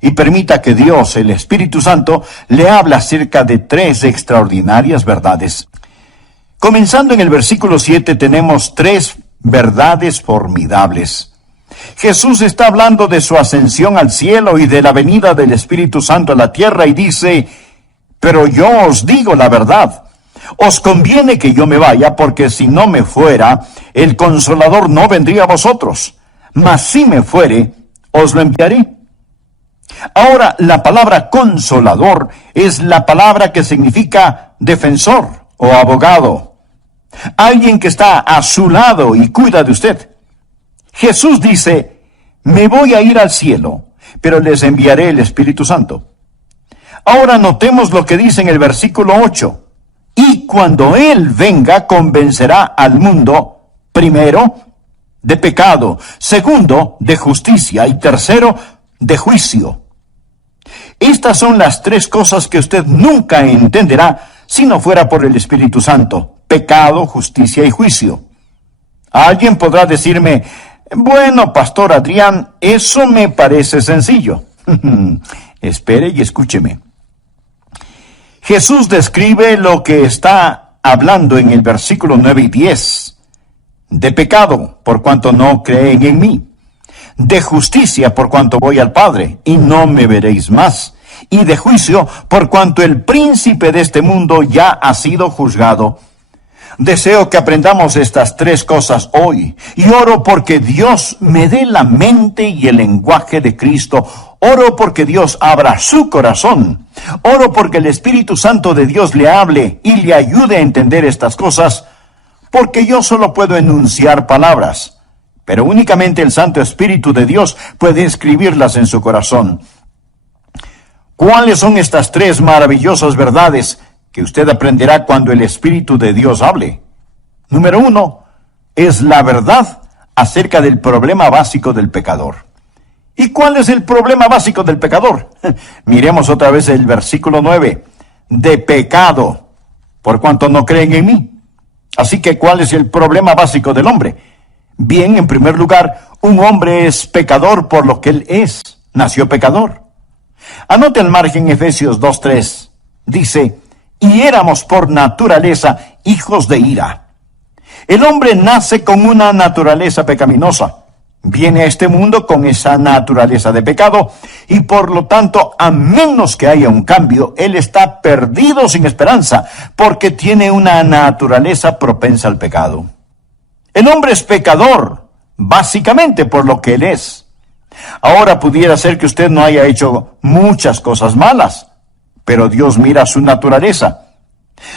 y permita que Dios, el Espíritu Santo, le hable acerca de 3 extraordinarias verdades. Comenzando en el versículo 7 tenemos 3 verdades formidables. Jesús está hablando de su ascensión al cielo y de la venida del Espíritu Santo a la tierra y dice: pero yo os digo la verdad. Os conviene que yo me vaya, porque si no me fuera, el Consolador no vendría a vosotros. Mas si me fuere, os lo enviaré. Ahora, la palabra consolador es la palabra que significa defensor o abogado. Alguien que está a su lado y cuida de usted. Jesús dice: me voy a ir al cielo, pero les enviaré el Espíritu Santo. Ahora notemos lo que dice en el versículo 8. Y cuando Él venga, convencerá al mundo, primero, de pecado, segundo, de justicia, y tercero, de juicio. Estas son las 3 cosas que usted nunca entenderá si no fuera por el Espíritu Santo: pecado, justicia y juicio. Alguien podrá decirme: bueno, Pastor Adrián, eso me parece sencillo. Espere y escúcheme. Jesús describe lo que está hablando en el versículo 9 y 10. De pecado, por cuanto no creen en mí. De justicia, por cuanto voy al Padre, y no me veréis más. Y de juicio, por cuanto el príncipe de este mundo ya ha sido juzgado. Deseo que aprendamos estas 3 cosas hoy, y oro porque Dios me dé la mente y el lenguaje de Cristo. Oro porque Dios abra su corazón. Oro porque el Espíritu Santo de Dios le hable y le ayude a entender estas cosas, porque yo solo puedo enunciar palabras, pero únicamente el Santo Espíritu de Dios puede escribirlas en su corazón. ¿Cuáles son estas 3 maravillosas verdades que usted aprenderá cuando el Espíritu de Dios hable? Número 1, es la verdad acerca del problema básico del pecador. ¿Y cuál es el problema básico del pecador? Miremos otra vez el versículo 9. De pecado, por cuanto no creen en mí. Así que, ¿cuál es el problema básico del hombre? Bien, en primer lugar, un hombre es pecador por lo que él es. Nació pecador. Anote al margen Efesios 2:3. Dice: y éramos por naturaleza hijos de ira. El hombre nace con una naturaleza pecaminosa. Viene a este mundo con esa naturaleza de pecado, y por lo tanto, a menos que haya un cambio, él está perdido sin esperanza, porque tiene una naturaleza propensa al pecado. El hombre es pecador, básicamente por lo que él es. Ahora pudiera ser que usted no haya hecho muchas cosas malas, pero Dios mira su naturaleza.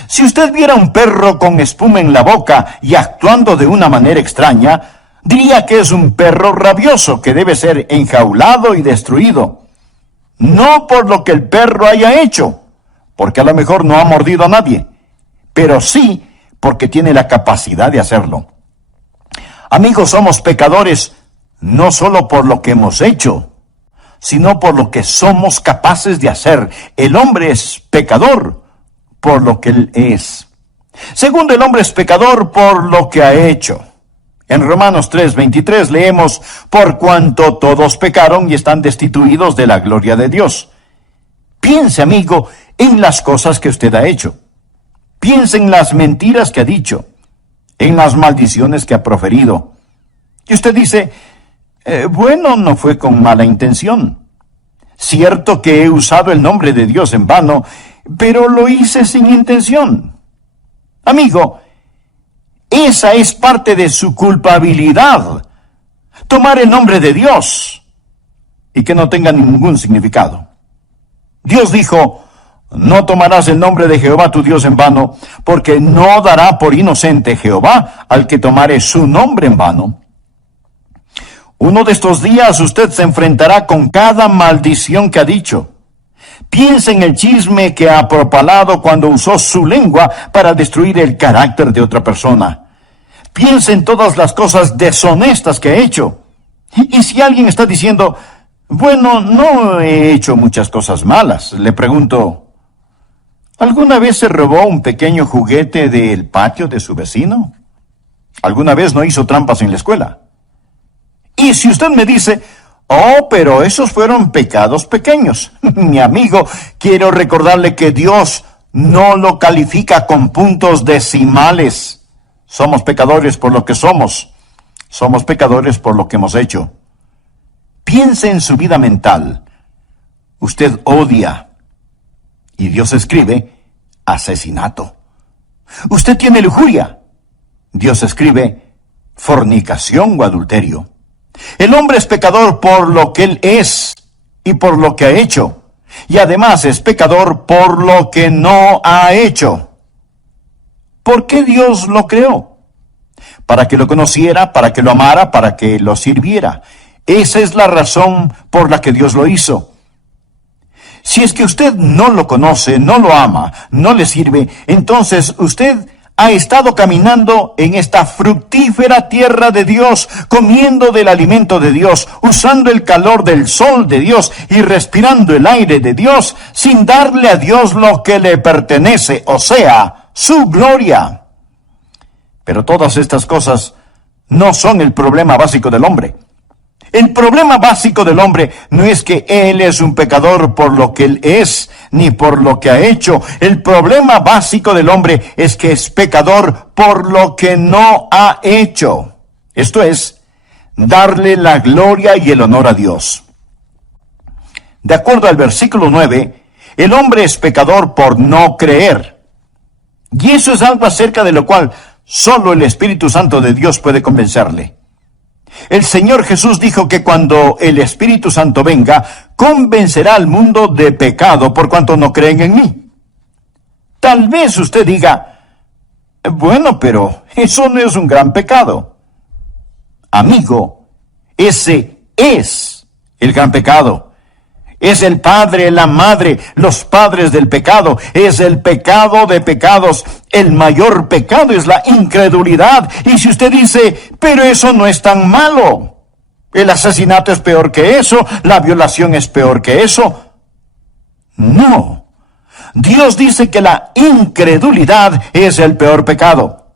Si usted viera un perro con espuma en la boca y actuando de una manera extraña, diría que es un perro rabioso que debe ser enjaulado y destruido. No por lo que el perro haya hecho, porque a lo mejor no ha mordido a nadie, pero sí porque tiene la capacidad de hacerlo. Amigos, somos pecadores no solo por lo que hemos hecho, sino por lo que somos capaces de hacer. El hombre es pecador por lo que él es. Segundo, el hombre es pecador por lo que ha hecho. En Romanos 3:23 leemos: por cuanto todos pecaron y están destituidos de la gloria de Dios. Piense, amigo, en las cosas que usted ha hecho. Piense en las mentiras que ha dicho, en las maldiciones que ha proferido. Y usted dice: bueno, no fue con mala intención. Cierto que he usado el nombre de Dios en vano, pero lo hice sin intención. Amigo, esa es parte de su culpabilidad. Tomar el nombre de Dios y que no tenga ningún significado. Dios dijo: no tomarás el nombre de Jehová tu Dios en vano, porque no dará por inocente Jehová al que tomare su nombre en vano. Uno de estos días usted se enfrentará con cada maldición que ha dicho. Piense en el chisme que ha propalado cuando usó su lengua para destruir el carácter de otra persona. Piense en todas las cosas deshonestas que ha hecho. Y si alguien está diciendo: bueno, no he hecho muchas cosas malas, le pregunto: ¿alguna vez se robó un pequeño juguete del patio de su vecino? ¿Alguna vez no hizo trampas en la escuela? Y si usted me dice: Oh, pero esos fueron pecados pequeños. Mi amigo, quiero recordarle que Dios no lo califica con puntos decimales. Somos pecadores por lo que somos. Somos pecadores por lo que hemos hecho. Piense en su vida mental. Usted odia. Y Dios escribe asesinato. Usted tiene lujuria. Dios escribe fornicación o adulterio. El hombre es pecador por lo que él es y por lo que ha hecho. Y además es pecador por lo que no ha hecho. ¿Por qué Dios lo creó? Para que lo conociera, para que lo amara, para que lo sirviera. Esa es la razón por la que Dios lo hizo. Si es que usted no lo conoce, no lo ama, no le sirve, entonces usted ha estado caminando en esta fructífera tierra de Dios, comiendo del alimento de Dios, usando el calor del sol de Dios y respirando el aire de Dios, sin darle a Dios lo que le pertenece, o sea, su gloria. Pero todas estas cosas no son el problema básico del hombre. El problema básico del hombre no es que él es un pecador por lo que él es, ni por lo que ha hecho. El problema básico del hombre es que es pecador por lo que no ha hecho. Esto es, darle la gloria y el honor a Dios. De acuerdo al versículo 9, el hombre es pecador por no creer. Y eso es algo acerca de lo cual solo el Espíritu Santo de Dios puede convencerle. El Señor Jesús dijo que cuando el Espíritu Santo venga, convencerá al mundo de pecado por cuanto no creen en mí. Tal vez usted diga, bueno, pero eso no es un gran pecado. Amigo, ese es el gran pecado. Es el padre, la madre, los padres del pecado. Es el pecado de pecados. El mayor pecado es la incredulidad. Y si usted dice, pero eso no es tan malo. El asesinato es peor que eso. La violación es peor que eso. No. Dios dice que la incredulidad es el peor pecado.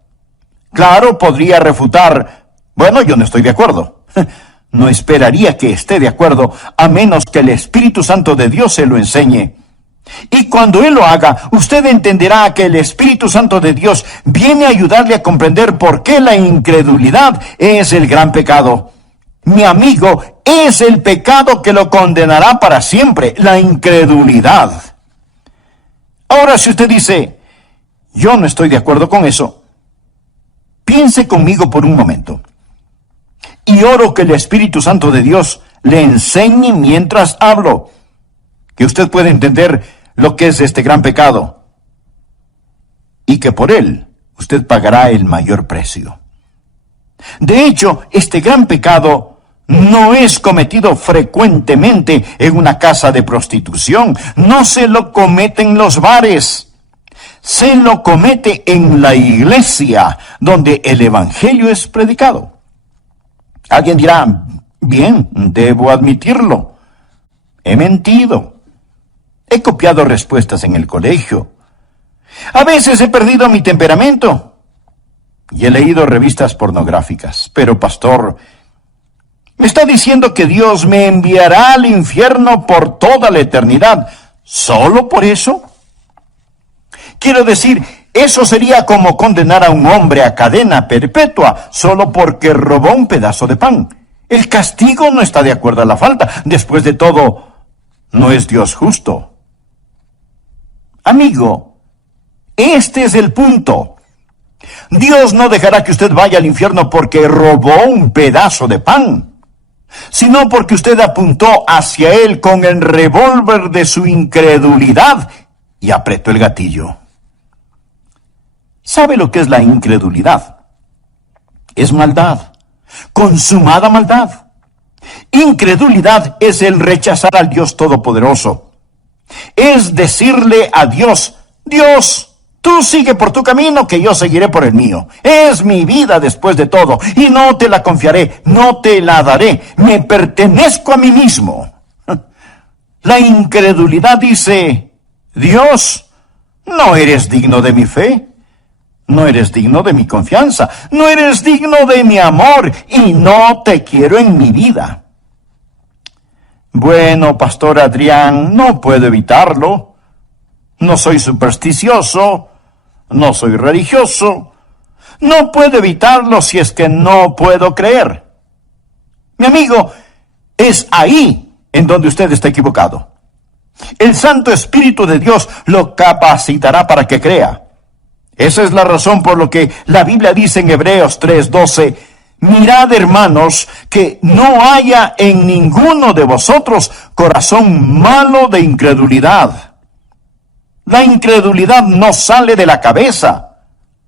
Claro, podría refutar, bueno, yo no estoy de acuerdo. No esperaría que esté de acuerdo, a menos que el Espíritu Santo de Dios se lo enseñe. Y cuando Él lo haga, usted entenderá que el Espíritu Santo de Dios viene a ayudarle a comprender por qué la incredulidad es el gran pecado. Mi amigo, es el pecado que lo condenará para siempre, la incredulidad. Ahora, si usted dice, yo no estoy de acuerdo con eso, piense conmigo por un momento. Y oro que el Espíritu Santo de Dios le enseñe mientras hablo, que usted pueda entender lo que es este gran pecado, y que por él usted pagará el mayor precio. De hecho, este gran pecado no es cometido frecuentemente en una casa de prostitución, no se lo comete en los bares, se lo comete en la iglesia, donde el Evangelio es predicado. Alguien dirá, bien, debo admitirlo. He mentido. He copiado respuestas en el colegio. A veces he perdido mi temperamento. Y he leído revistas pornográficas. Pero, pastor, ¿me está diciendo que Dios me enviará al infierno por toda la eternidad solo por eso? Quiero decir, eso sería como condenar a un hombre a cadena perpetua solo porque robó un pedazo de pan. El castigo no está de acuerdo a la falta. Después de todo, no es Dios justo. Amigo, este es el punto. Dios no dejará que usted vaya al infierno porque robó un pedazo de pan, sino porque usted apuntó hacia él con el revólver de su incredulidad y apretó el gatillo. ¿Sabe lo que es la incredulidad? Es maldad, consumada maldad. Incredulidad es el rechazar al Dios Todopoderoso. Es decirle a Dios, Dios, tú sigue por tu camino, que yo seguiré por el mío. Es mi vida después de todo, y no te la confiaré, no te la daré. Me pertenezco a mí mismo. La incredulidad dice, Dios, no eres digno de mi fe. No eres digno de mi confianza, no eres digno de mi amor y no te quiero en mi vida. Bueno, Pastor Adrián, no puedo evitarlo. No soy supersticioso, no soy religioso. No puedo evitarlo si es que no puedo creer. Mi amigo, es ahí en donde usted está equivocado. El Santo Espíritu de Dios lo capacitará para que crea. Esa es la razón por lo que la Biblia dice en Hebreos 3:12, mirad, hermanos, que no haya en ninguno de vosotros corazón malo de incredulidad. La incredulidad no sale de la cabeza,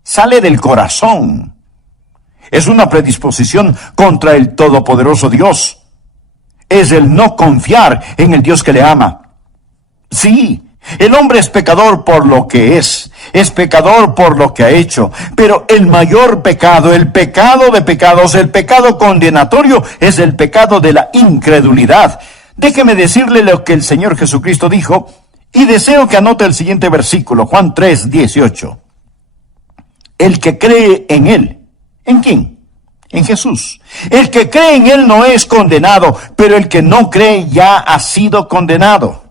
sale del corazón. Es una predisposición contra el todopoderoso Dios. Es el no confiar en el Dios que le ama. Sí, el hombre es pecador por lo que es pecador por lo que ha hecho, pero el mayor pecado, el pecado de pecados, el pecado condenatorio, es el pecado de la incredulidad. Déjeme decirle lo que el Señor Jesucristo dijo, y deseo que anote el siguiente versículo, Juan 3:18. El que cree en Él, ¿en quién? En Jesús. El que cree en Él no es condenado, pero el que no cree ya ha sido condenado.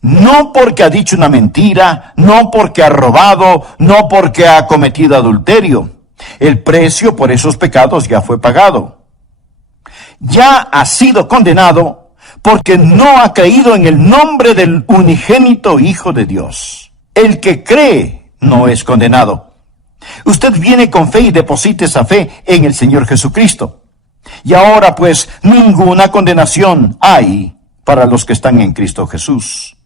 No porque ha dicho una mentira, no porque ha robado, no porque ha cometido adulterio. El precio por esos pecados ya fue pagado. Ya ha sido condenado porque no ha creído en el nombre del unigénito Hijo de Dios. El que cree no es condenado. Usted viene con fe y deposita esa fe en el Señor Jesucristo. Y ahora pues ninguna condenación hay para los que están en Cristo Jesús.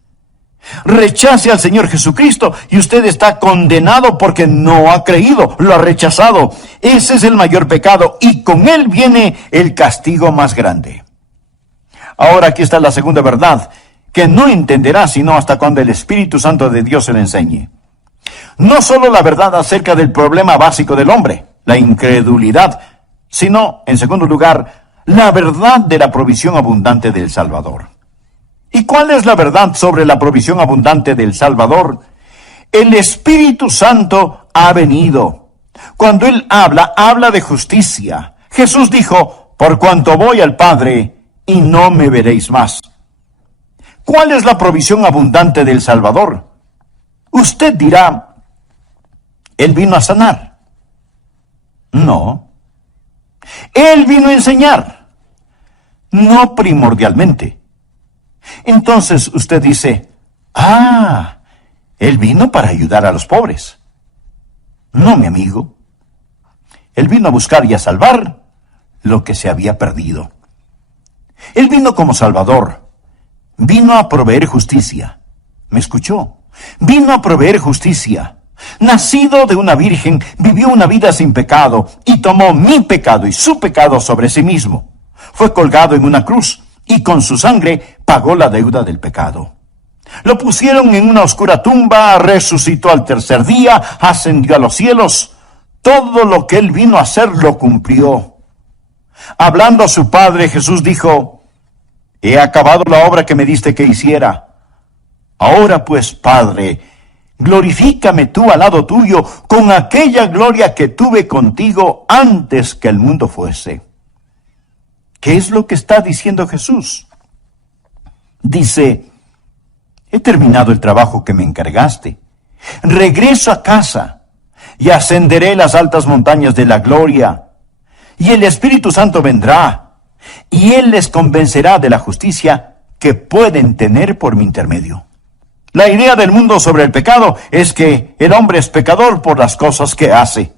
Rechace al Señor Jesucristo y usted está condenado porque no ha creído, lo ha rechazado. Ese es el mayor pecado y con él viene el castigo más grande. Ahora aquí está la segunda verdad, que no entenderá sino hasta cuando el Espíritu Santo de Dios se le enseñe. No solo la verdad acerca del problema básico del hombre, la incredulidad, sino, en segundo lugar, la verdad de la provisión abundante del Salvador. ¿Y cuál es la verdad sobre la provisión abundante del Salvador? El Espíritu Santo ha venido. Cuando Él habla de justicia. Jesús dijo, por cuanto voy al Padre, y no me veréis más. ¿Cuál es la provisión abundante del Salvador? Usted dirá, Él vino a sanar. No. Él vino a enseñar. No primordialmente. Entonces usted dice, Él vino para ayudar a los pobres. No, mi amigo. Él vino a buscar y a salvar lo que se había perdido. Él vino como Salvador. Vino a proveer justicia. ¿Me escuchó? Vino a proveer justicia. Nacido de una virgen, vivió una vida sin pecado y tomó mi pecado y su pecado sobre sí mismo. Fue colgado en una cruz y con su sangre pagó la deuda del pecado. Lo pusieron en una oscura tumba, resucitó al tercer día, ascendió a los cielos. Todo lo que Él vino a hacer lo cumplió. Hablando a su Padre, Jesús dijo, he acabado la obra que me diste que hiciera. Ahora pues, Padre, glorifícame tú al lado tuyo con aquella gloria que tuve contigo antes que el mundo fuese. ¿Qué es lo que está diciendo Jesús? Dice, he terminado el trabajo que me encargaste. Regreso a casa y ascenderé las altas montañas de la gloria. Y el Espíritu Santo vendrá y Él les convencerá de la justicia que pueden tener por mi intermedio. La idea del mundo sobre el pecado es que el hombre es pecador por las cosas que hace.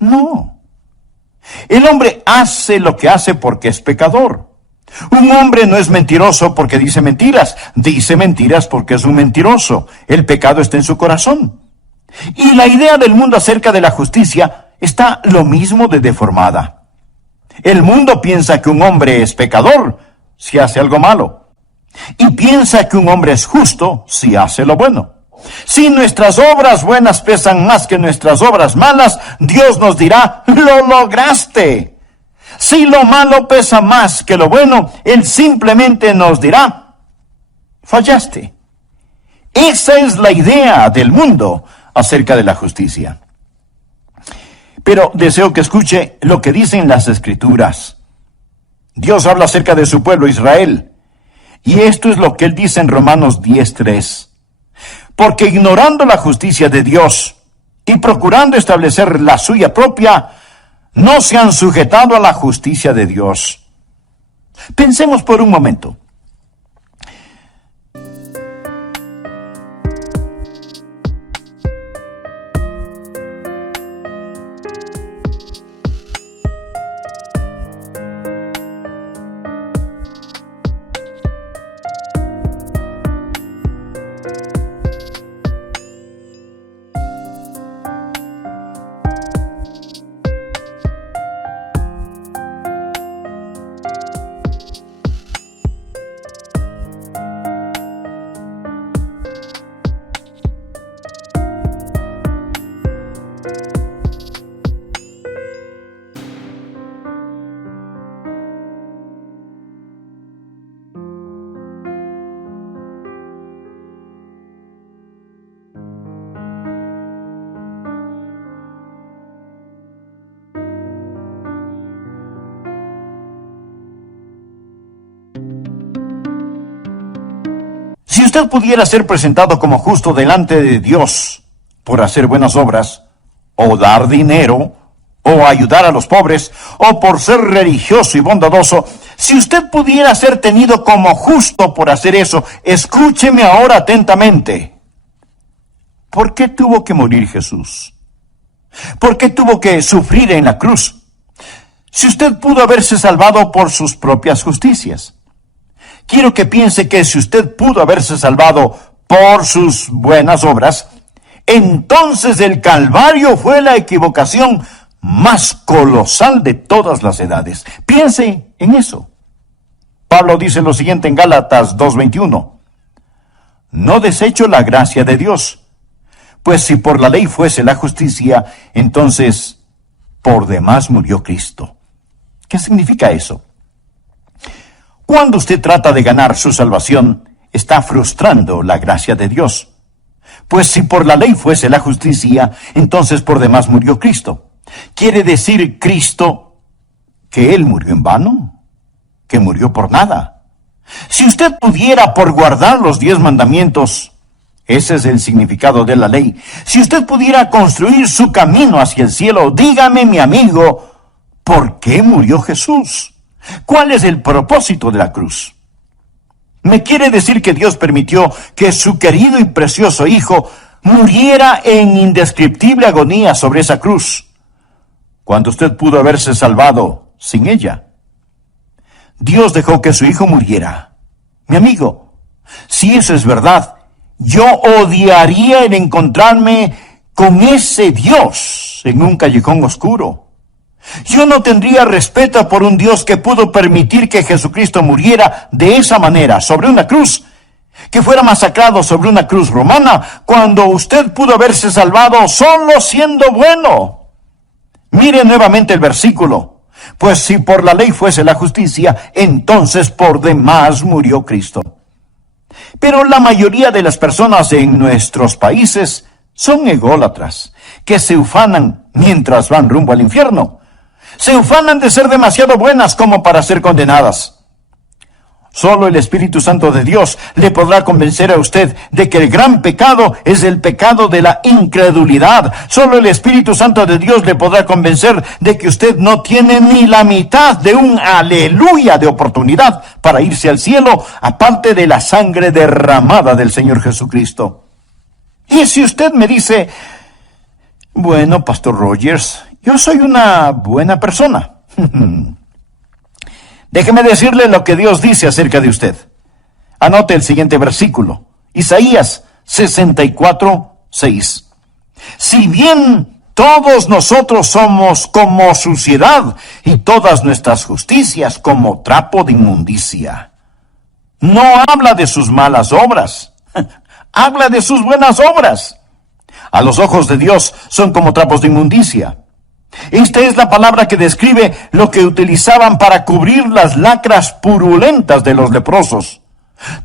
No. El hombre hace lo que hace porque es pecador. Un hombre no es mentiroso porque dice mentiras porque es un mentiroso. El pecado está en su corazón. Y la idea del mundo acerca de la justicia está lo mismo de deformada. El mundo piensa que un hombre es pecador si hace algo malo. Y piensa que un hombre es justo si hace lo bueno. Si nuestras obras buenas pesan más que nuestras obras malas, Dios nos dirá, ¡lo lograste! Si lo malo pesa más que lo bueno, Él simplemente nos dirá, fallaste. Esa es la idea del mundo acerca de la justicia. Pero deseo que escuche lo que dicen las Escrituras. Dios habla acerca de su pueblo Israel. Y esto es lo que él dice en Romanos 10:3. Porque ignorando la justicia de Dios y procurando establecer la suya propia, no se han sujetado a la justicia de Dios. Pensemos por un momento. Si usted pudiera ser presentado como justo delante de Dios por hacer buenas obras, o dar dinero, o ayudar a los pobres, o por ser religioso y bondadoso, si usted pudiera ser tenido como justo por hacer eso, escúcheme ahora atentamente. ¿Por qué tuvo que morir Jesús? ¿Por qué tuvo que sufrir en la cruz? Si usted pudo haberse salvado por sus propias justicias. Quiero que piense que si usted pudo haberse salvado por sus buenas obras, entonces el Calvario fue la equivocación más colosal de todas las edades. Piense en eso. Pablo dice lo siguiente en Gálatas 2:21. No desecho la gracia de Dios, pues si por la ley fuese la justicia, entonces por demás murió Cristo. ¿Qué significa eso? Cuando usted trata de ganar su salvación, está frustrando la gracia de Dios. Pues si por la ley fuese la justicia, entonces por demás murió Cristo. ¿Quiere decir Cristo que Él murió en vano? ¿Que murió por nada? Si usted pudiera por guardar los 10 mandamientos, ese es el significado de la ley. Si usted pudiera construir su camino hacia el cielo, dígame, mi amigo, ¿por qué murió Jesús? ¿Cuál es el propósito de la cruz? ¿Me quiere decir que Dios permitió que su querido y precioso Hijo muriera en indescriptible agonía sobre esa cruz, cuando usted pudo haberse salvado sin ella? Dios dejó que su Hijo muriera. Mi amigo, si eso es verdad, yo odiaría el encontrarme con ese Dios en un callejón oscuro. Yo no tendría respeto por un Dios que pudo permitir que Jesucristo muriera de esa manera, sobre una cruz, que fuera masacrado sobre una cruz romana, cuando usted pudo haberse salvado solo siendo bueno. Mire nuevamente el versículo. Pues si por la ley fuese la justicia, entonces por demás murió Cristo. Pero la mayoría de las personas en nuestros países son ególatras, que se ufanan mientras van rumbo al infierno. Se ufanan de ser demasiado buenas como para ser condenadas. Solo el Espíritu Santo de Dios le podrá convencer a usted de que el gran pecado es el pecado de la incredulidad. Solo el Espíritu Santo de Dios le podrá convencer de que usted no tiene ni la mitad de un aleluya de oportunidad para irse al cielo, aparte de la sangre derramada del Señor Jesucristo. Y si usted me dice, bueno, Pastor Rogers, yo soy una buena persona. Déjeme decirle lo que Dios dice acerca de usted. Anote el siguiente versículo. Isaías 64:6. Si bien todos nosotros somos como suciedad y todas nuestras justicias como trapo de inmundicia. No habla de sus malas obras. Habla de sus buenas obras. A los ojos de Dios son como trapos de inmundicia. Esta es la palabra que describe lo que utilizaban para cubrir las lacras purulentas de los leprosos.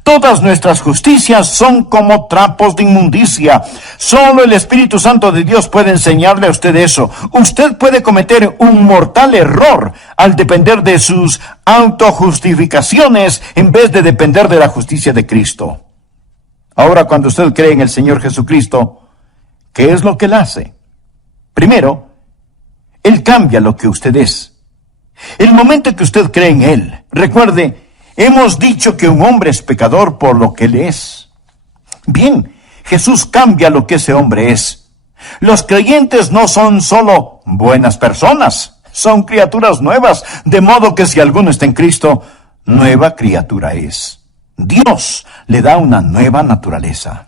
Todas nuestras justicias son como trapos de inmundicia. Solo el Espíritu Santo de Dios puede enseñarle a usted eso. Usted puede cometer un mortal error al depender de sus autojustificaciones en vez de depender de la justicia de Cristo. Ahora, cuando usted cree en el Señor Jesucristo, ¿qué es lo que Él hace? Primero, Él cambia lo que usted es. El momento que usted cree en Él, recuerde, hemos dicho que un hombre es pecador por lo que Él es. Bien, Jesús cambia lo que ese hombre es. Los creyentes no son solo buenas personas, son criaturas nuevas, de modo que si alguno está en Cristo, nueva criatura es. Dios le da una nueva naturaleza.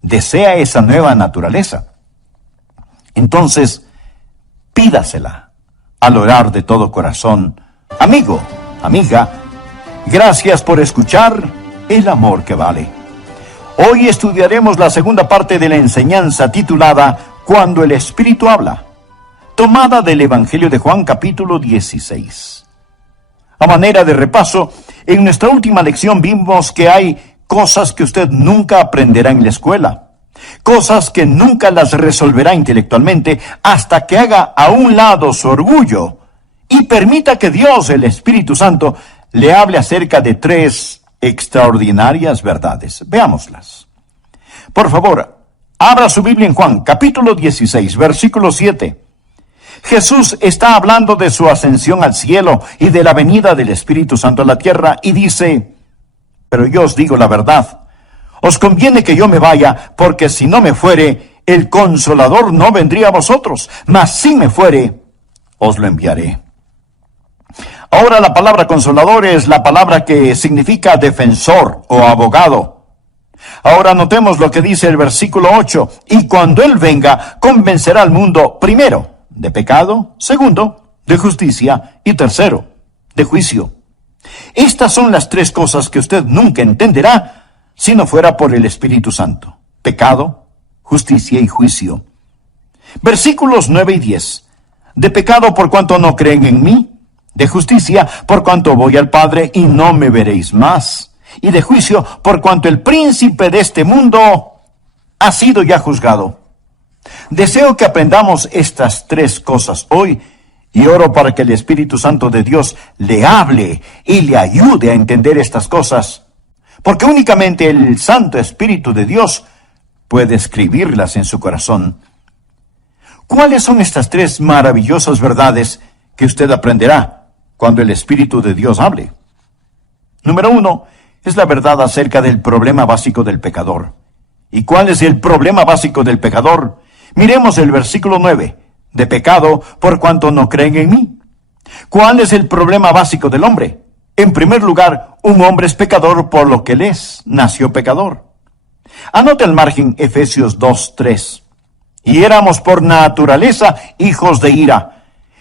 ¿Desea esa nueva naturaleza? Entonces, pídasela al orar de todo corazón. Amigo, amiga, gracias por escuchar El Amor que Vale. Hoy estudiaremos la segunda parte de la enseñanza titulada Cuando el Espíritu habla, tomada del Evangelio de Juan capítulo 16. A manera de repaso, en nuestra última lección vimos que hay cosas que usted nunca aprenderá en la escuela, cosas que nunca las resolverá intelectualmente hasta que haga a un lado su orgullo y permita que Dios, el Espíritu Santo, le hable acerca de 3 extraordinarias verdades. Veámoslas. Por favor, abra su Biblia en Juan, capítulo 16, versículo 7. Jesús está hablando de su ascensión al cielo y de la venida del Espíritu Santo a la tierra y dice, pero yo os digo la verdad, os conviene que yo me vaya, porque si no me fuere, el Consolador no vendría a vosotros, mas si me fuere, os lo enviaré. Ahora la palabra consolador es la palabra que significa defensor o abogado. Ahora notemos lo que dice el versículo 8. Y cuando Él venga, convencerá al mundo, primero, de pecado, segundo, de justicia y tercero, de juicio. Estas son las 3 cosas que usted nunca entenderá si no fuera por el Espíritu Santo. Pecado, justicia y juicio. Versículos 9 y 10. De pecado por cuanto no creen en mí. De justicia, por cuanto voy al Padre y no me veréis más. Y de juicio, por cuanto el príncipe de este mundo ha sido ya juzgado. Deseo que aprendamos estas 3 cosas hoy y oro para que el Espíritu Santo de Dios le hable y le ayude a entender estas cosas, porque únicamente el Santo Espíritu de Dios puede escribirlas en su corazón. ¿Cuáles son estas 3 maravillosas verdades que usted aprenderá cuando el Espíritu de Dios hable? Número 1, es la verdad acerca del problema básico del pecador. ¿Y cuál es el problema básico del pecador? Miremos el versículo 9. De pecado por cuanto no creen en mí. ¿Cuál es el problema básico del hombre? En primer lugar, un hombre es pecador por lo que él es, nació pecador. Anota al margen Efesios 2:3. Y éramos por naturaleza hijos de ira.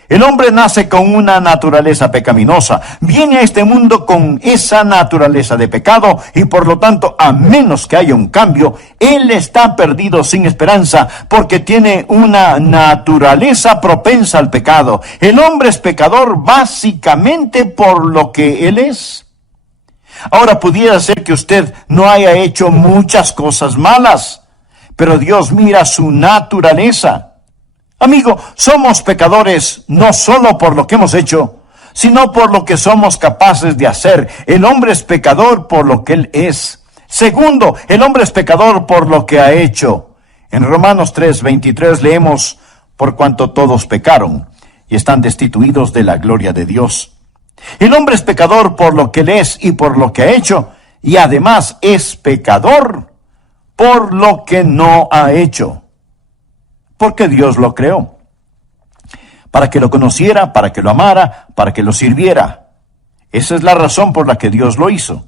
El hombre nace con una naturaleza pecaminosa, viene a este mundo con esa naturaleza de pecado y por lo tanto, a menos que haya un cambio, él está perdido sin esperanza porque tiene una naturaleza propensa al pecado. El hombre es pecador básicamente por lo que él es. Ahora pudiera ser que usted no haya hecho muchas cosas malas, pero Dios mira su naturaleza. Amigo, somos pecadores no solo por lo que hemos hecho, sino por lo que somos capaces de hacer. El hombre es pecador por lo que él es. Segundo, el hombre es pecador por lo que ha hecho. En Romanos 3:23 leemos, por cuanto todos pecaron y están destituidos de la gloria de Dios. El hombre es pecador por lo que él es y por lo que ha hecho, y además es pecador por lo que no ha hecho. Porque Dios lo creó, para que lo conociera, para que lo amara, para que lo sirviera. Esa es la razón por la que Dios lo hizo.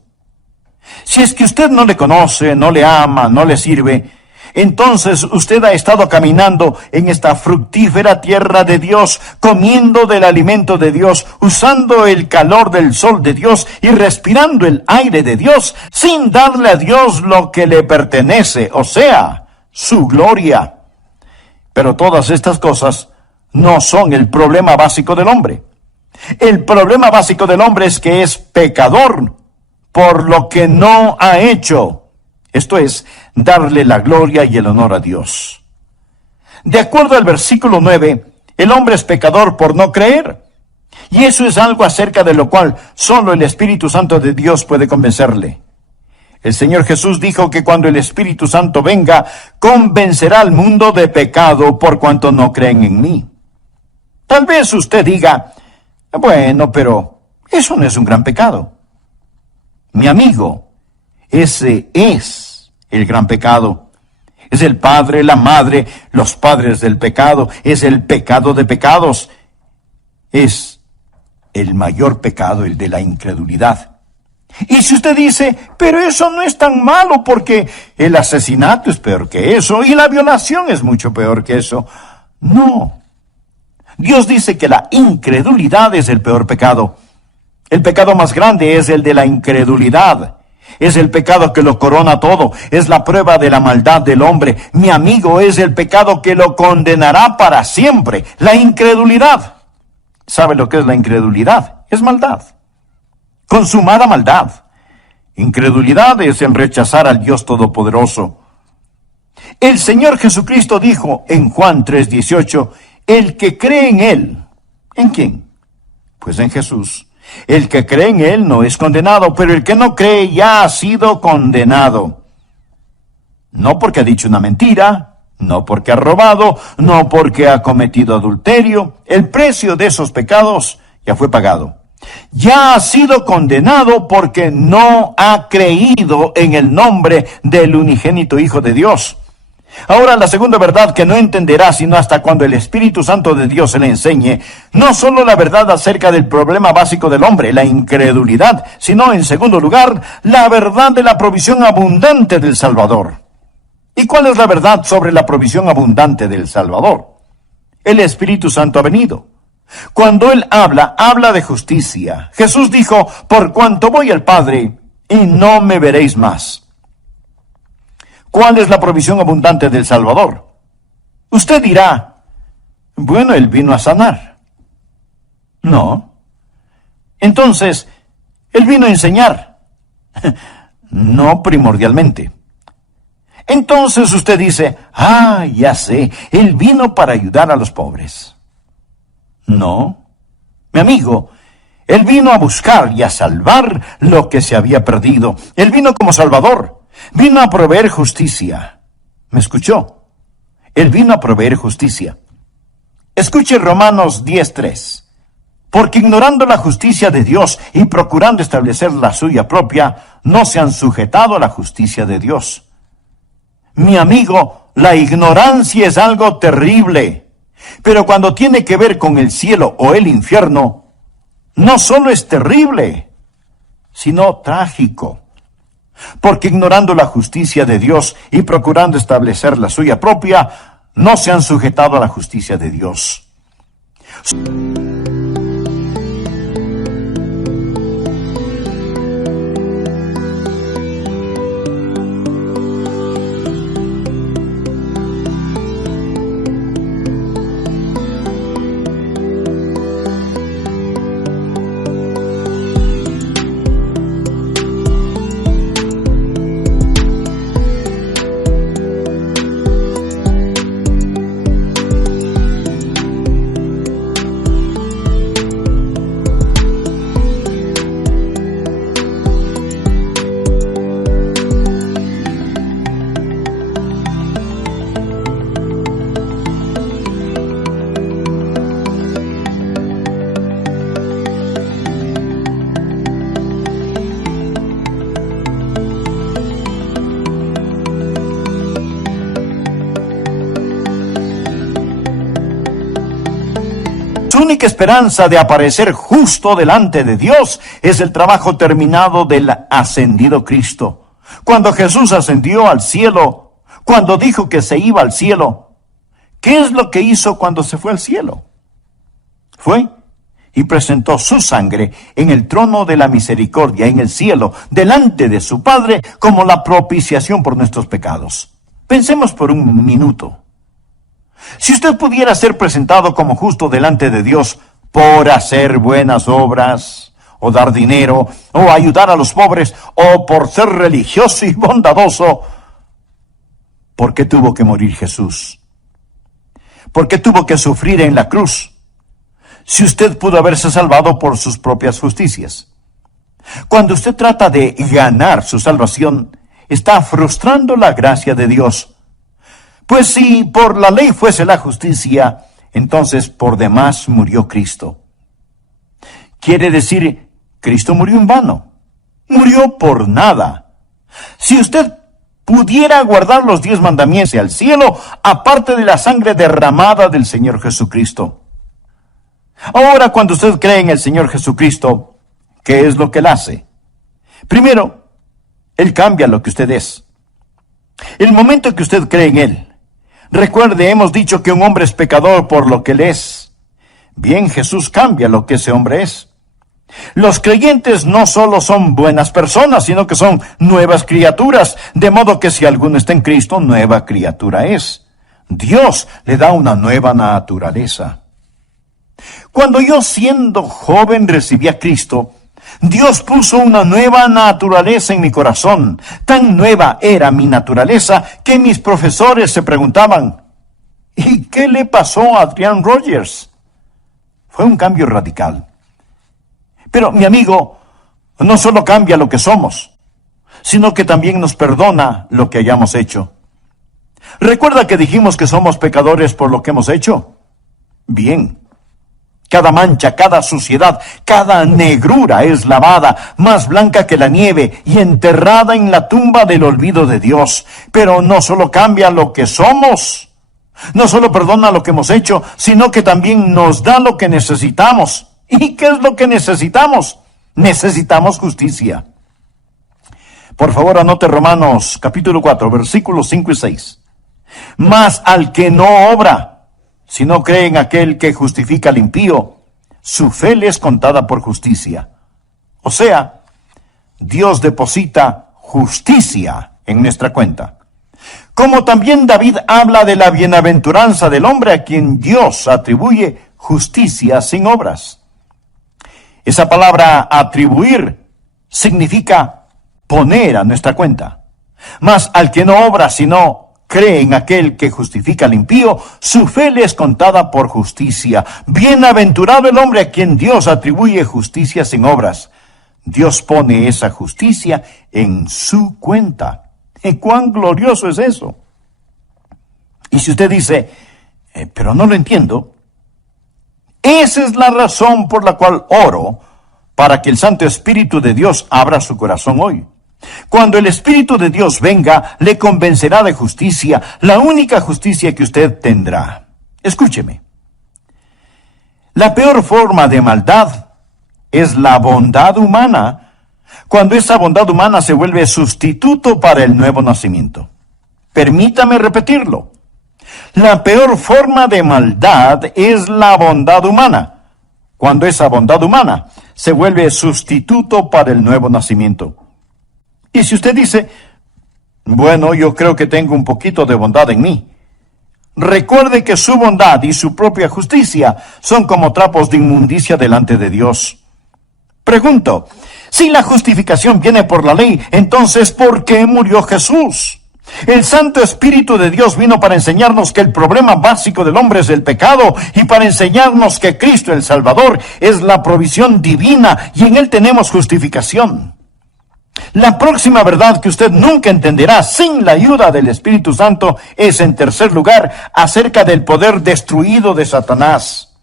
Si es que usted no le conoce, no le ama, no le sirve, entonces usted ha estado caminando en esta fructífera tierra de Dios, comiendo del alimento de Dios, usando el calor del sol de Dios y respirando el aire de Dios, sin darle a Dios lo que le pertenece, o sea, su gloria. Pero todas estas cosas no son el problema básico del hombre. El problema básico del hombre es que es pecador por lo que no ha hecho. Esto es, darle la gloria y el honor a Dios. De acuerdo al versículo 9, el hombre es pecador por no creer. Y eso es algo acerca de lo cual solo el Espíritu Santo de Dios puede convencerle. El Señor Jesús dijo que cuando el Espíritu Santo venga, convencerá al mundo de pecado por cuanto no creen en mí. Tal vez usted diga, bueno, pero eso no es un gran pecado. Mi amigo, ese es el gran pecado. Es el padre, la madre, los padres del pecado. Es el pecado de pecados. Es el mayor pecado, el de la incredulidad. Y si usted dice, pero eso no es tan malo porque el asesinato es peor que eso y la violación es mucho peor que eso. No. Dios dice que la incredulidad es el peor pecado. El pecado más grande es el de la incredulidad. Es el pecado que lo corona todo. Es la prueba de la maldad del hombre. Mi amigo, es el pecado que lo condenará para siempre. La incredulidad. ¿Sabe lo que es la incredulidad? Es maldad. Consumada maldad. Incredulidad es el rechazar al Dios Todopoderoso. El Señor Jesucristo dijo en Juan 3:18, el que cree en Él. ¿En quién? Pues en Jesús. El que cree en Él no es condenado, pero el que no cree ya ha sido condenado. No porque ha dicho una mentira, no porque ha robado, no porque ha cometido adulterio. El precio de esos pecados ya fue pagado. Ya ha sido condenado porque no ha creído en el nombre del unigénito Hijo de Dios. Ahora, la segunda verdad que no entenderá sino hasta cuando el Espíritu Santo de Dios se le enseñe, no solo la verdad acerca del problema básico del hombre, la incredulidad, sino, en segundo lugar, la verdad de la provisión abundante del Salvador. ¿Y cuál es la verdad sobre la provisión abundante del Salvador? El Espíritu Santo ha venido. Cuando Él habla de justicia. Jesús dijo, por cuanto voy al Padre, y no me veréis más. ¿Cuál es la provisión abundante del Salvador? Usted dirá, bueno, Él vino a sanar. No. Entonces, Él vino a enseñar. No primordialmente. Entonces usted dice, ya sé, Él vino para ayudar a los pobres. No, mi amigo, Él vino a buscar y a salvar lo que se había perdido. Él vino como Salvador, vino a proveer justicia. ¿Me escuchó? Él vino a proveer justicia. Escuche Romanos 10:3. Porque ignorando la justicia de Dios y procurando establecer la suya propia, no se han sujetado a la justicia de Dios. Mi amigo, la ignorancia es algo terrible. Pero cuando tiene que ver con el cielo o el infierno, no solo es terrible, sino trágico. Porque ignorando la justicia de Dios y procurando establecer la suya propia, no se han sujetado a la justicia de Dios. Su única esperanza de aparecer justo delante de Dios es el trabajo terminado del ascendido Cristo. Cuando Jesús ascendió al cielo, cuando dijo que se iba al cielo, ¿qué es lo que hizo cuando se fue al cielo? Fue y presentó su sangre en el trono de la misericordia en el cielo, delante de su Padre, como la propiciación por nuestros pecados. Pensemos por un minuto. Si usted pudiera ser presentado como justo delante de Dios por hacer buenas obras, o dar dinero, o ayudar a los pobres, o por ser religioso y bondadoso. ¿Por qué tuvo que morir Jesús? ¿Por qué tuvo que sufrir en la cruz? Si usted pudo haberse salvado por sus propias justicias. Cuando usted trata de ganar su salvación, está frustrando la gracia de Dios. Pues si por la ley fuese la justicia, entonces por demás murió Cristo. Quiere decir, Cristo murió en vano. Murió por nada. Si usted pudiera guardar los 10 mandamientos al cielo, aparte de la sangre derramada del Señor Jesucristo. Ahora, cuando usted cree en el Señor Jesucristo, ¿qué es lo que Él hace? Primero, Él cambia lo que usted es. El momento que usted cree en Él, recuerde, hemos dicho que un hombre es pecador por lo que Él es. Bien, Jesús cambia lo que ese hombre es. Los creyentes no solo son buenas personas, sino que son nuevas criaturas, de modo que si alguno está en Cristo, nueva criatura es. Dios le da una nueva naturaleza. Cuando yo, siendo joven, recibí a Cristo, Dios puso una nueva naturaleza en mi corazón. Tan nueva era mi naturaleza que mis profesores se preguntaban, ¿y qué le pasó a Adrian Rogers? Fue un cambio radical. Pero, mi amigo, no solo cambia lo que somos, sino que también nos perdona lo que hayamos hecho. ¿Recuerda que dijimos que somos pecadores por lo que hemos hecho? Bien. Cada mancha, cada suciedad, cada negrura es lavada, más blanca que la nieve, y enterrada en la tumba del olvido de Dios. Pero no solo cambia lo que somos, no solo perdona lo que hemos hecho, sino que también nos da lo que necesitamos. ¿Y qué es lo que necesitamos? Necesitamos justicia. Por favor, anote Romanos capítulo 4, versículos 5 y 6. Mas al que no obra, si no cree en aquel que justifica al impío, su fe le es contada por justicia. O sea, Dios deposita justicia en nuestra cuenta. Como también David habla de la bienaventuranza del hombre a quien Dios atribuye justicia sin obras. Esa palabra atribuir significa poner a nuestra cuenta. Mas al que no obra, sino cree en aquel que justifica al impío, su fe le es contada por justicia. Bienaventurado el hombre a quien Dios atribuye justicia sin obras. Dios pone esa justicia en su cuenta. ¿Y cuán glorioso es eso? Y si usted dice, pero no lo entiendo, esa es la razón por la cual oro, para que el Santo Espíritu de Dios abra su corazón hoy. Cuando el Espíritu de Dios venga, le convencerá de justicia, la única justicia que usted tendrá. Escúcheme. La peor forma de maldad es la bondad humana, cuando esa bondad humana se vuelve sustituto para el nuevo nacimiento. Permítame repetirlo. La peor forma de maldad es la bondad humana, cuando esa bondad humana se vuelve sustituto para el nuevo nacimiento. Y si usted dice, bueno, yo creo que tengo un poquito de bondad en mí, recuerde que su bondad y su propia justicia son como trapos de inmundicia delante de Dios. Pregunto, si la justificación viene por la ley, entonces ¿por qué murió Jesús? El Santo Espíritu de Dios vino para enseñarnos que el problema básico del hombre es el pecado y para enseñarnos que Cristo el Salvador es la provisión divina y en Él tenemos justificación. La próxima verdad que usted nunca entenderá sin la ayuda del Espíritu Santo es, en tercer lugar, acerca del poder destruido de Satanás.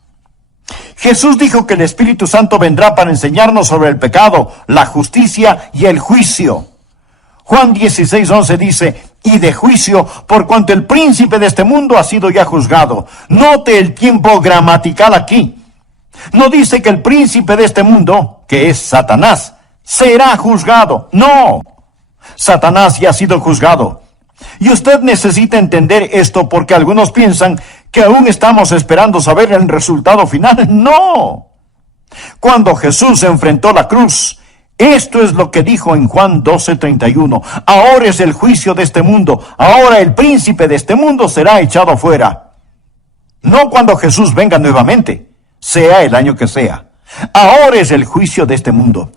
Jesús dijo que el Espíritu Santo vendrá para enseñarnos sobre el pecado, la justicia y el juicio. Juan 16:11 dice, y de juicio, por cuanto el príncipe de este mundo ha sido ya juzgado. Note el tiempo gramatical aquí. No dice que el príncipe de este mundo, que es Satanás, será juzgado. No, Satanás ya ha sido juzgado. Y usted necesita entender esto porque algunos piensan que aún estamos esperando saber el resultado final. No. Cuando Jesús enfrentó la cruz, esto es lo que dijo en Juan 12:31. Ahora es el juicio de este mundo. Ahora el príncipe de este mundo será echado fuera. No cuando Jesús venga nuevamente, sea el año que sea. Ahora es el juicio de este mundo.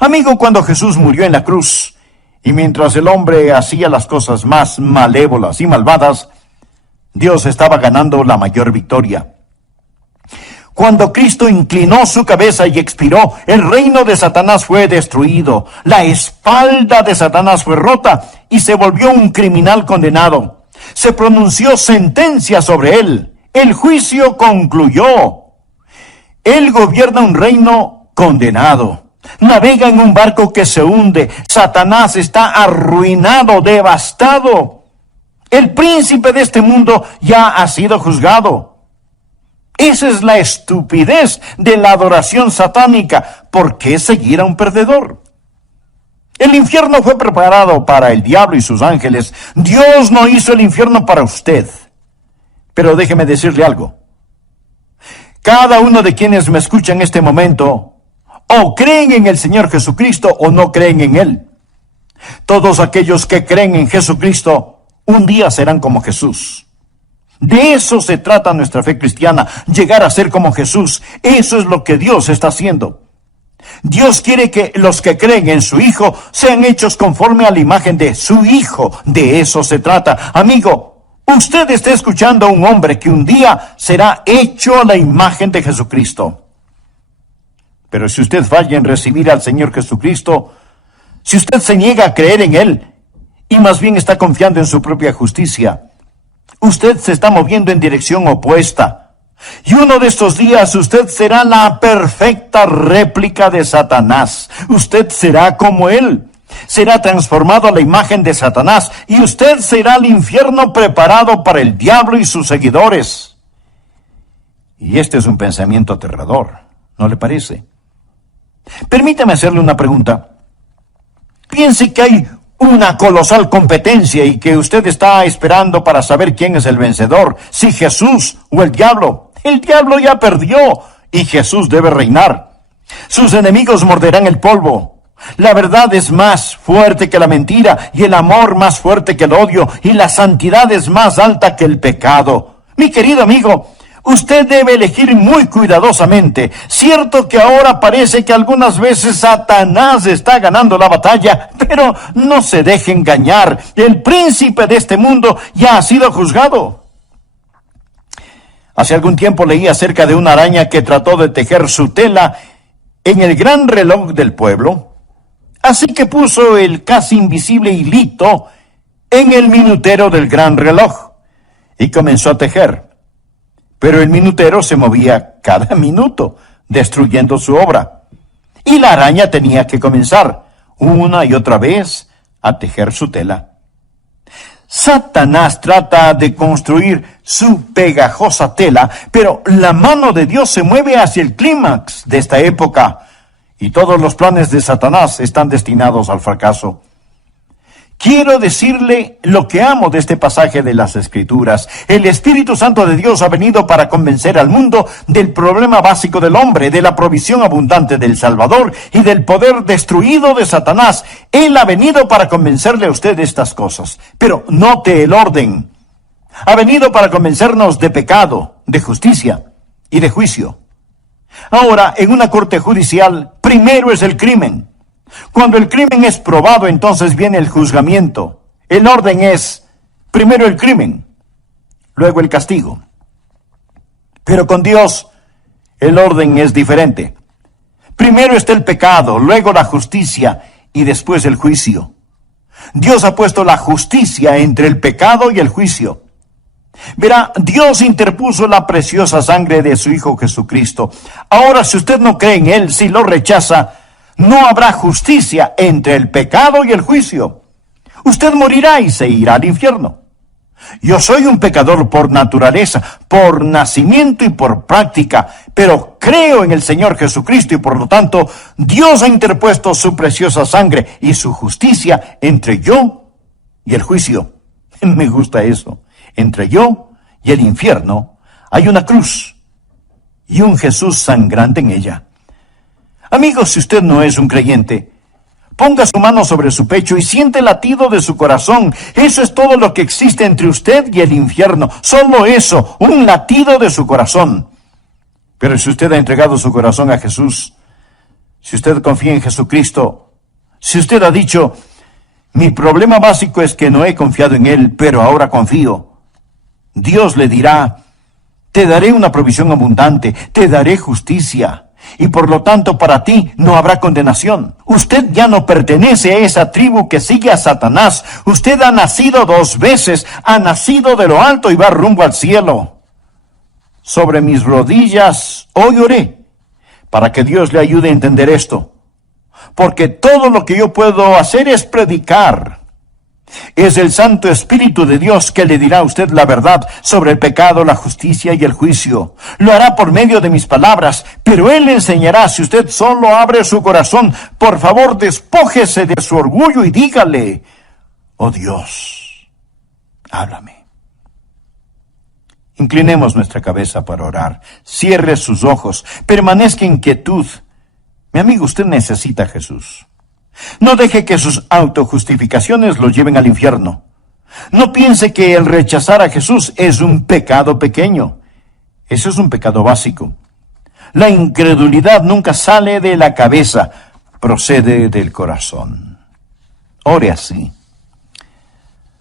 Amigo, cuando Jesús murió en la cruz, y mientras el hombre hacía las cosas más malévolas y malvadas, Dios estaba ganando la mayor victoria. Cuando Cristo inclinó su cabeza y expiró, el reino de Satanás fue destruido, la espalda de Satanás fue rota y se volvió un criminal condenado. Se pronunció sentencia sobre él. El juicio concluyó. Él gobierna un reino condenado. Navega en un barco que se hunde. Satanás está arruinado, devastado. El príncipe de este mundo ya ha sido juzgado. Esa es la estupidez de la adoración satánica. ¿Por qué seguir a un perdedor? El infierno fue preparado para el diablo y sus ángeles. Dios no hizo el infierno para usted. Pero déjeme decirle algo. Cada uno de quienes me escuchan en este momento, o creen en el Señor Jesucristo o no creen en Él. Todos aquellos que creen en Jesucristo, un día serán como Jesús. De eso se trata nuestra fe cristiana, llegar a ser como Jesús. Eso es lo que Dios está haciendo. Dios quiere que los que creen en su Hijo sean hechos conforme a la imagen de su Hijo. De eso se trata. Amigo, usted está escuchando a un hombre que un día será hecho a la imagen de Jesucristo. Pero si usted falla en recibir al Señor Jesucristo, si usted se niega a creer en Él, y más bien está confiando en su propia justicia, usted se está moviendo en dirección opuesta. Y uno de estos días usted será la perfecta réplica de Satanás. Usted será como él. Será transformado a la imagen de Satanás. Y usted será el infierno preparado para el diablo y sus seguidores. Y este es un pensamiento aterrador, ¿no le parece? Permítame hacerle una pregunta. Piense que hay una colosal competencia y que usted está esperando para saber quién es el vencedor, si Jesús o el diablo. El diablo ya perdió y Jesús debe reinar. Sus enemigos morderán el polvo. La verdad es más fuerte que la mentira y el amor más fuerte que el odio y la santidad es más alta que el pecado. Mi querido amigo, usted debe elegir muy cuidadosamente. Cierto que ahora parece que algunas veces Satanás está ganando la batalla, pero no se deje engañar. El príncipe de este mundo ya ha sido juzgado. Hace algún tiempo leí acerca de una araña que trató de tejer su tela en el gran reloj del pueblo. Así que puso el casi invisible hilito en el minutero del gran reloj y comenzó a tejer. Pero el minutero se movía cada minuto, destruyendo su obra. Y la araña tenía que comenzar, una y otra vez, a tejer su tela. Satanás trata de construir su pegajosa tela, pero la mano de Dios se mueve hacia el clímax de esta época, y todos los planes de Satanás están destinados al fracaso. Quiero decirle lo que amo de este pasaje de las Escrituras. El Espíritu Santo de Dios ha venido para convencer al mundo del problema básico del hombre, de la provisión abundante del Salvador y del poder destruido de Satanás. Él ha venido para convencerle a usted de estas cosas. Pero note el orden. Ha venido para convencernos de pecado, de justicia y de juicio. Ahora, en una corte judicial, primero es el crimen. Cuando el crimen es probado, entonces viene el juzgamiento. El orden es, primero el crimen, luego el castigo. Pero con Dios, el orden es diferente. Primero está el pecado, luego la justicia y después el juicio. Dios ha puesto la justicia entre el pecado y el juicio. Verá, Dios interpuso la preciosa sangre de su Hijo Jesucristo. Ahora, si usted no cree en Él, si lo rechaza, no habrá justicia entre el pecado y el juicio. Usted morirá y se irá al infierno. Yo soy un pecador por naturaleza, por nacimiento y por práctica, pero creo en el Señor Jesucristo y por lo tanto Dios ha interpuesto su preciosa sangre y su justicia entre yo y el juicio. Me gusta eso. Entre yo y el infierno hay una cruz y un Jesús sangrante en ella. Amigos, si usted no es un creyente, ponga su mano sobre su pecho y siente el latido de su corazón. Eso es todo lo que existe entre usted y el infierno. Solo eso, un latido de su corazón. Pero si usted ha entregado su corazón a Jesús, si usted confía en Jesucristo, si usted ha dicho, mi problema básico es que no he confiado en Él, pero ahora confío, Dios le dirá, te daré una provisión abundante, te daré justicia, y por lo tanto para ti no habrá condenación. Usted ya no pertenece a esa tribu que sigue a Satanás. Usted ha nacido 2 veces, ha nacido de lo alto y va rumbo al cielo. Sobre mis rodillas hoy oré para que Dios le ayude a entender esto. Porque todo lo que yo puedo hacer es predicar. Es el Santo Espíritu de Dios que le dirá a usted la verdad sobre el pecado, la justicia y el juicio. Lo hará por medio de mis palabras, pero Él le enseñará si usted solo abre su corazón. Por favor, despójese de su orgullo y dígale, oh Dios, háblame. Inclinemos nuestra cabeza para orar. Cierre sus ojos. Permanezca en quietud. Mi amigo, usted necesita a Jesús. No deje que sus autojustificaciones lo lleven al infierno. No piense que el rechazar a Jesús es un pecado pequeño. Ese es un pecado básico. La incredulidad nunca sale de la cabeza, procede del corazón. Ore así.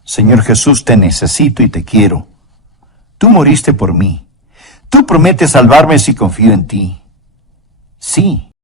Señor Jesús, te necesito y te quiero. Tú moriste por mí. Tú prometes salvarme si confío en ti. Sí.